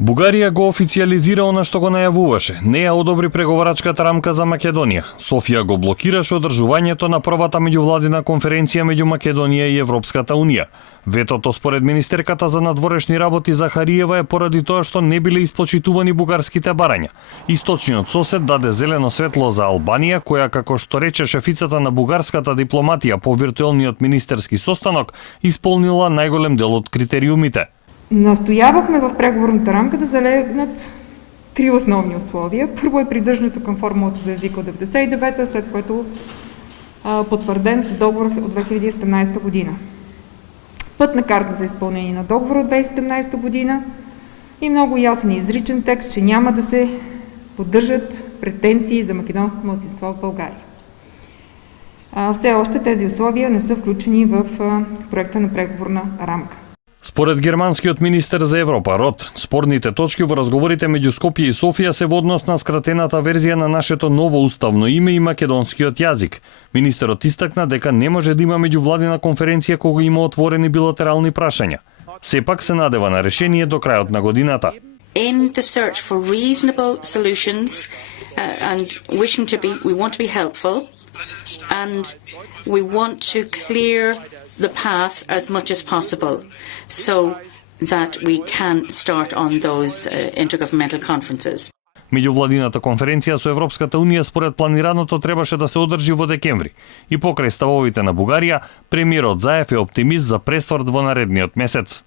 Бугарија го официјализира она што го најавуваше. Не ја одобри преговарачката рамка за Македонија. Софија го блокираше одржувањето на првата меѓувладина конференција меѓу Македонија и Европската унија. Ветото според министерката за надворешни работи Захариева е поради тоа што не биле исплачитувани бугарските барања. Источниот сосед даде зелено светло за Албанија, која, како што рече шефицата на бугарската дипломатија по виртуелниот министерски состанок, исполнила најголем дел од критериумите. Настоявахме в преговорната рамка да залегнат три основни условия. Първо е придържането към формулата за езика от 1999, след което потвърден с договор от 2017 година. Пътна карта за изпълнение на договора от 2017 година и много ясен и изричен текст, че няма да се поддържат претенции за македонско малцинство в България. Все още тези условия не са включени в проекта на преговорна рамка. Според германскиот министер за Европа Рот, спорните точки во разговорите меѓу Скопје и Софија се во однос на скратената верзија на нашето ново уставно име и македонскиот јазик. Министерот истакна дека не може да има меѓувладина конференција кога има отворени билатерални прашања. Сепак се надева на решение до крајот на годината. In the search for reasonable solutions and wishing to be, we want to be helpful and we want to clear the path as much as possible so that we can start on those intergovernmental conferences. Меѓувладината конференција со Европската унија според планираното требаше да се одржи во декември. И покрај ставовите на Бугарија, премиерот Заев е оптимист за пресврт во наредниот месец.